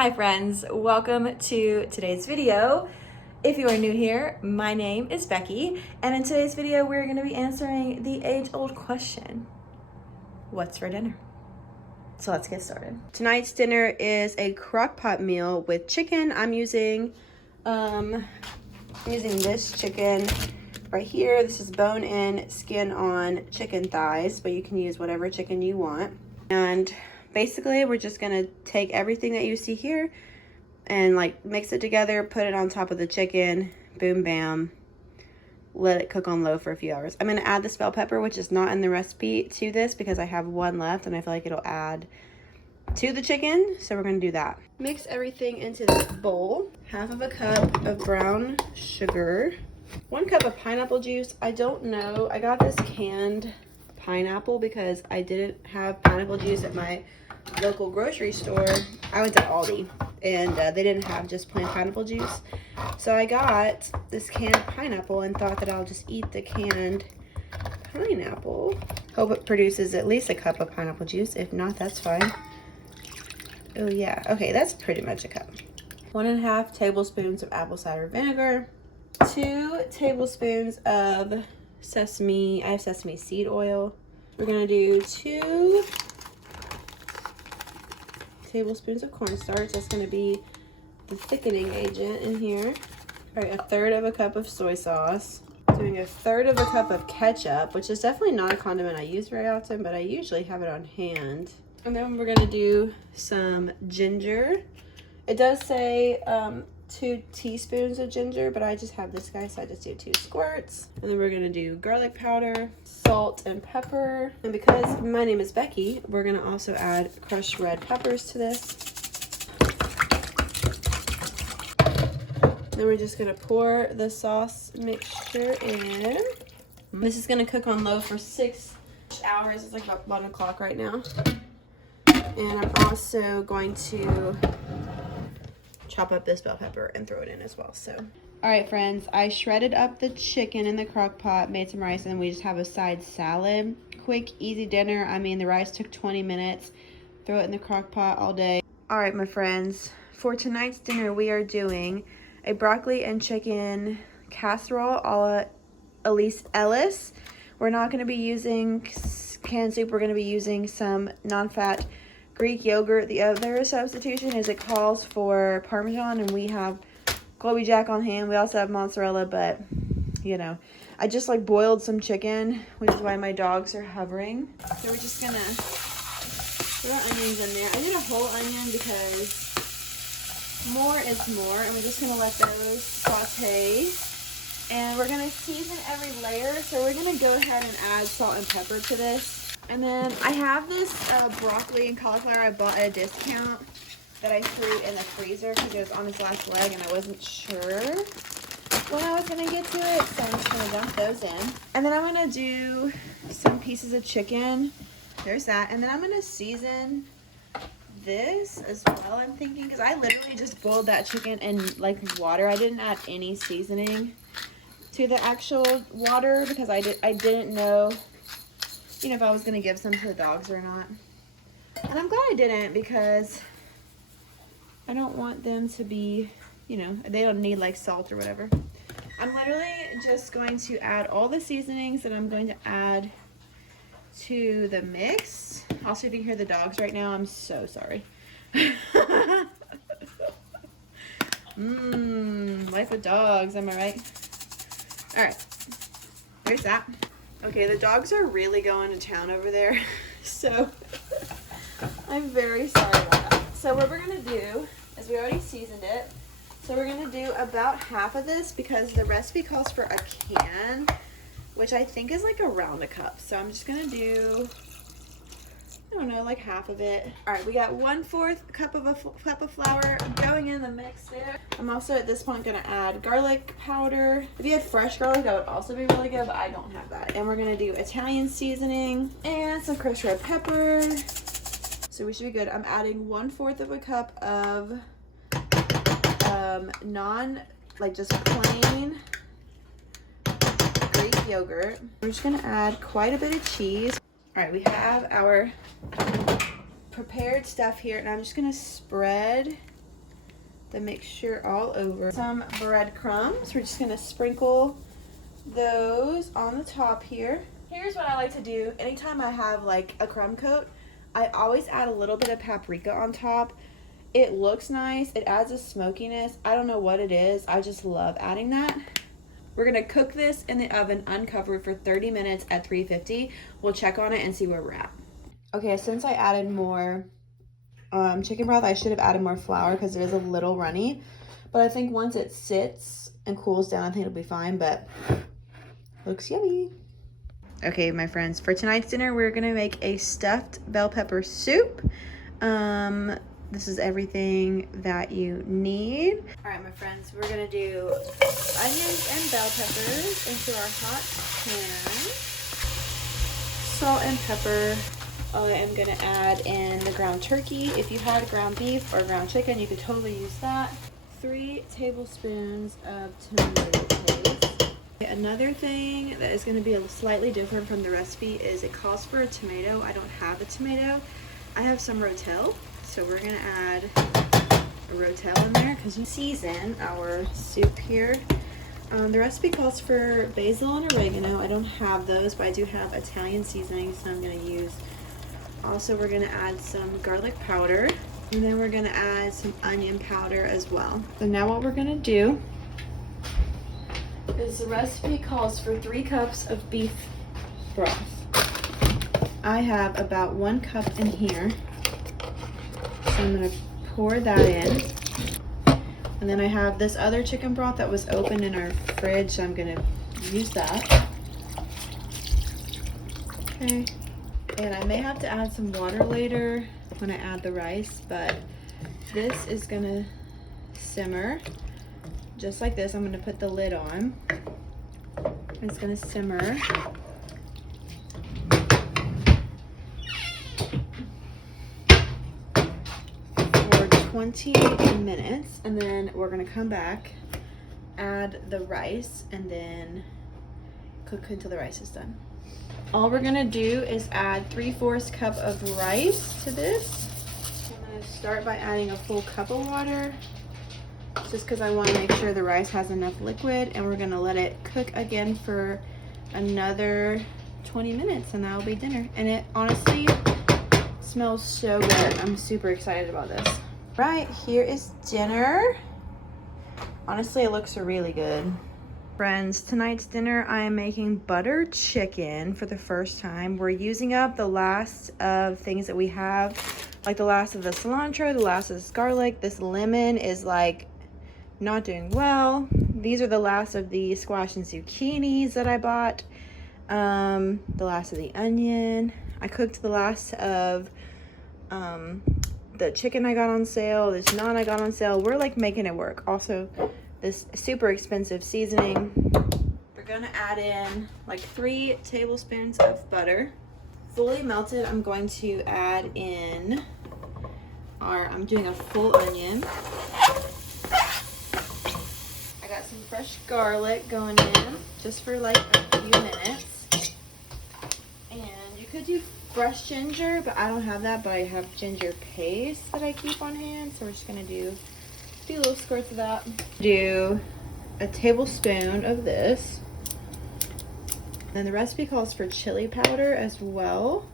Hi friends, welcome to today's video. If you are new here, my name is Becky, and in today's video we're going to be answering the age-old question, what's for dinner? So let's get started. Tonight's dinner is a crock pot meal with chicken. I'm using this chicken right here. This is bone-in, skin-on chicken thighs, but you can use whatever chicken you want. And basically, we're just gonna take everything that you see here and like mix it together, put it on top of the chicken, boom, bam, let it cook on low for a few hours. I'm gonna add this bell pepper, which is not in the recipe, to this because I have one left and I feel like it'll add to the chicken, so we're gonna do that. Mix everything into this bowl. Half of a cup of brown sugar, 1 cup of pineapple juice. I don't know, I got this canned pineapple because I didn't have pineapple juice at my local grocery store. I went to Aldi and they didn't have just plain pineapple juice, so I got this canned pineapple and thought that I'll just eat the canned pineapple. Hope it produces at least a cup of pineapple juice. If not, that's fine. Oh yeah, okay, that's pretty much a cup. 1.5 tablespoons of apple cider vinegar, 2 tablespoons of sesame, I have sesame seed oil. We're gonna do 2 tablespoons of cornstarch. That's gonna be the thickening agent in here. All right, 1/3 of a cup of soy sauce. Doing 1/3 of a cup of ketchup, which is definitely not a condiment I use very often, but I usually have it on hand. And then we're gonna do some ginger. It does say 2 teaspoons of ginger, but I just have this guy, so I just do 2 squirts. And then we're gonna do garlic powder, salt, and pepper. And because my name is Becky, we're gonna also add crushed red peppers to this. Then we're just gonna pour the sauce mixture in. This is gonna cook on low for 6 hours. It's like about 1 o'clock right now. And I'm also going to chop up this bell pepper and throw it in as well. So, all right friends, I shredded up the chicken in the crock pot, made some rice, and we just have a side salad. Quick, easy dinner. I mean, the rice took 20 minutes. Throw it in the crock pot all day. All right, my friends, for tonight's dinner, we are doing a broccoli and chicken casserole a la Elise Ellis. We're not going to be using canned soup. We're going to be using some non-fat Greek yogurt. The other substitution is it calls for Parmesan, and we have Colby Jack on hand. We also have mozzarella, but you know, I just like boiled some chicken, which is why my dogs are hovering. So we're just gonna throw onions in there. I did a whole onion because more is more, and we're just gonna let those saute. And we're gonna season every layer, so we're gonna go ahead and add salt and pepper to this. And then I have this broccoli and cauliflower I bought at a discount that I threw in the freezer because it was on its last leg and I wasn't sure when I was going to get to it. So I'm just going to dump those in. And then I'm going to do some pieces of chicken. There's that. And then I'm going to season this as well, I'm thinking, because I literally just boiled that chicken in like water. I didn't add any seasoning to the actual water because I didn't know, you know, if I was gonna give some to the dogs or not. And I'm glad I didn't, because I don't want them to be, you know, they don't need like salt or whatever. I'm literally just going to add all the seasonings that I'm going to add to the mix. Also, if you hear the dogs right now, I'm so sorry. Life with dogs, am I right? All right, there's that. Okay, the dogs are really going to town over there, so I'm very sorry about that. So what we're going to do is we already seasoned it. So we're going to do about half of this because the recipe calls for a can, which I think is like around a cup. So I'm just going to do, I don't know, like half of it. All right, we got 1/4 cup of flour going in the mix there. I'm also at this point gonna add garlic powder. If you had fresh garlic, that would also be really good, but I don't have that. And we're gonna do Italian seasoning and some crushed red pepper. So we should be good. I'm adding 1/4 of a cup of just plain Greek yogurt. We're just gonna add quite a bit of cheese. All right, we have our prepared stuff here, and I'm just gonna spread the mixture all over. Some breadcrumbs. We're just gonna sprinkle those on the top here. Here's what I like to do. Anytime I have like a crumb coat, I always add a little bit of paprika on top. It looks nice. It adds a smokiness. I don't know what it is. I just love adding that. We're gonna cook this in the oven uncovered for 30 minutes at 350. We'll check on it and see where we're at. Okay, since I added more chicken broth, I should have added more flour because it is a little runny. But I think once it sits and cools down, I think it'll be fine, but looks yummy. Okay, my friends, for tonight's dinner, we're gonna make a stuffed bell pepper soup. This is everything that you need. All right, my friends, we're gonna do onions and bell peppers into our hot pan. Salt and pepper. I am gonna add in the ground turkey. If you had ground beef or ground chicken, you could totally use that. 3 tablespoons of tomato paste. Another thing that is gonna be slightly different from the recipe is it calls for a tomato. I don't have a tomato. I have some rotel, so we're gonna add a rotel in there because we season our soup here. The recipe calls for basil and oregano. I don't have those, but I do have Italian seasoning, so I'm gonna use. Also, we're gonna add some garlic powder, and then we're gonna add some onion powder as well. So now what we're gonna do is the recipe calls for 3 cups of beef broth. I have about 1 cup in here, so I'm gonna pour that in. And then I have this other chicken broth that was open in our fridge, so I'm gonna use that. Okay. And I may have to add some water later when I add the rice, but this is gonna simmer just like this. I'm gonna put the lid on. It's gonna simmer. For 20 minutes, and then we're gonna come back, add the rice, and then cook until the rice is done. All we're gonna do is add 3/4 cup of rice to this. I'm gonna start by adding a full cup of water, just because I want to make sure the rice has enough liquid, and we're gonna let it cook again for another 20 minutes, and that'll be dinner. And it honestly smells so good. I'm super excited about this. Right, here is dinner. Honestly, it looks really good. Friends, tonight's dinner, I am making butter chicken for the first time. We're using up the last of things that we have, like the last of the cilantro, the last of this garlic. This lemon is like not doing well. These are the last of the squash and zucchinis that I bought. The last of the onion. I cooked the last of the chicken I got on sale, this naan I got on sale. We're like making it work. Also, this super expensive seasoning. We're gonna add in like 3 tablespoons of butter. Fully melted, I'm going to add in I'm doing a full onion. I got some fresh garlic going in just for like a few minutes. And you could do fresh ginger, but I don't have that, but I have ginger paste that I keep on hand, so we're just gonna do a few little squirts of that. Do a tablespoon of this. Then the recipe calls for chili powder as well.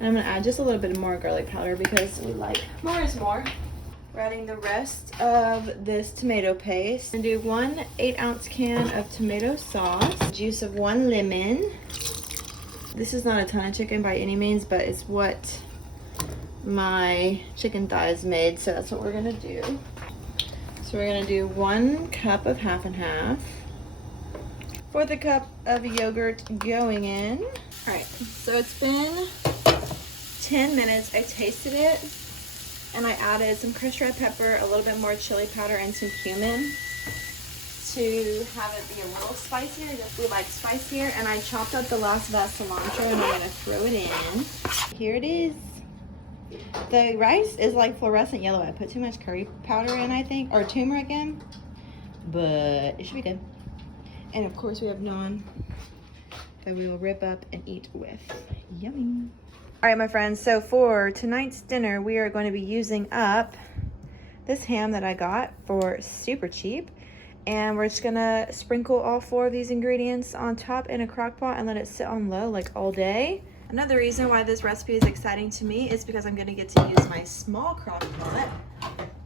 And I'm gonna add just a little bit more garlic powder because we like more is more. We're adding the rest of this tomato paste. And do 1 8-ounce can of tomato sauce, juice of 1 lemon. This is not a ton of chicken by any means, but it's what my chicken thighs made, so that's what we're gonna do. So we're gonna do 1 cup of half and half. 1/4 cup of yogurt going in. All right, so it's been 10 minutes. I tasted it, and I added some crushed red pepper, a little bit more chili powder, and some cumin to have it be a little spicier if we like spicier. And I chopped up the last of that cilantro, and I'm gonna throw it in. Here it is. The rice is like fluorescent yellow. I put too much curry powder in, I think, or turmeric in, but it should be good. And of course we have naan that we will rip up and eat with. Yummy. All right, my friends, so for tonight's dinner, we are going to be using up this ham that I got for super cheap. And we're just gonna sprinkle all 4 of these ingredients on top in a crock pot and let it sit on low like all day. Another reason why this recipe is exciting to me is because I'm gonna get to use my small crock pot,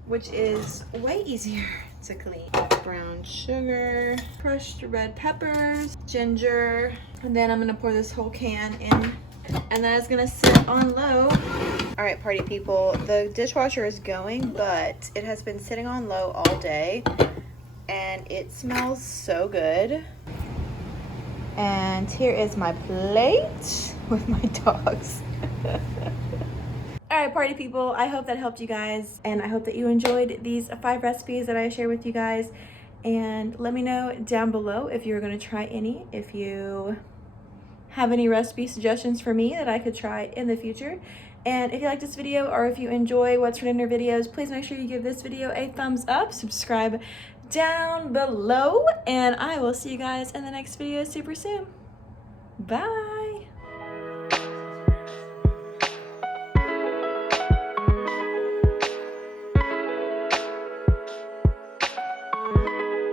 which is way easier to clean. Brown sugar, crushed red peppers, ginger, and then I'm gonna pour this whole can in, and then it's gonna sit on low. All right, party people, the dishwasher is going, but it has been sitting on low all day, and it smells so good. And here is my plate with my dogs. All right, party people, I hope that helped you guys, and I hope that you enjoyed these 5 recipes that I share with you guys. And let me know down below if you're gonna try any, if you have any recipe suggestions for me that I could try in the future. And if you like this video, or if you enjoy What's for Dinner videos, please make sure you give this video a thumbs up, subscribe down below, and I will see you guys in the next video super soon. Bye.